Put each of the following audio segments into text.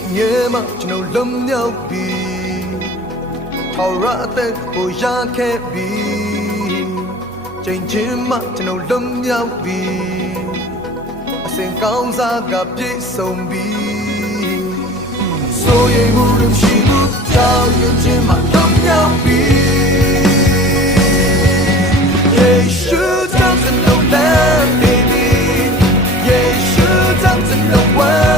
Yeah, nghe mà cho nó lâm nhau bì Thảo ra tê bồ ra khe bì Chành chim mà cho nó lâm nhau bì A cao ra gặp dễ sông bì Sô yê mù rừng xì mù Chào yên chim mà nhau bì Yê xu chẳng dừng lâu lâm bì Yê xu chẳng dừng lâu lâm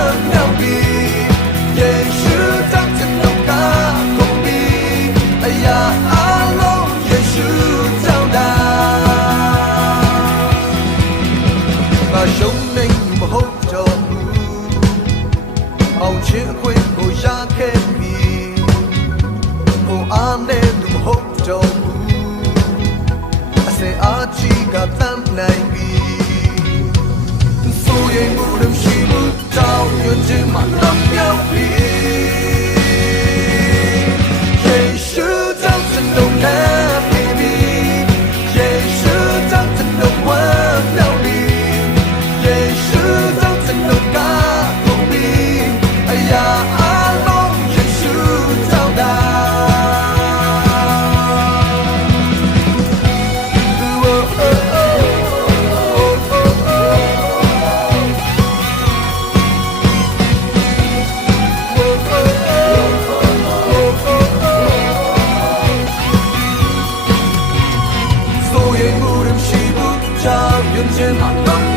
ရှုံးနေမှုမဟုတ်တော့ဘူးအောင်ချင်းအခွင့်ကိုရခဲ့ပြီကိုအားနဲ့သူမဟုတ်တော့ဘူးအစဲအချီကသမ်းနိုင်ပြီသူဆိုရင်ဘုရင်ရှိဘူးတောင်းရင်ချင်းမှတော့ပြော 함께 물음 쉬고 자 요즘 한번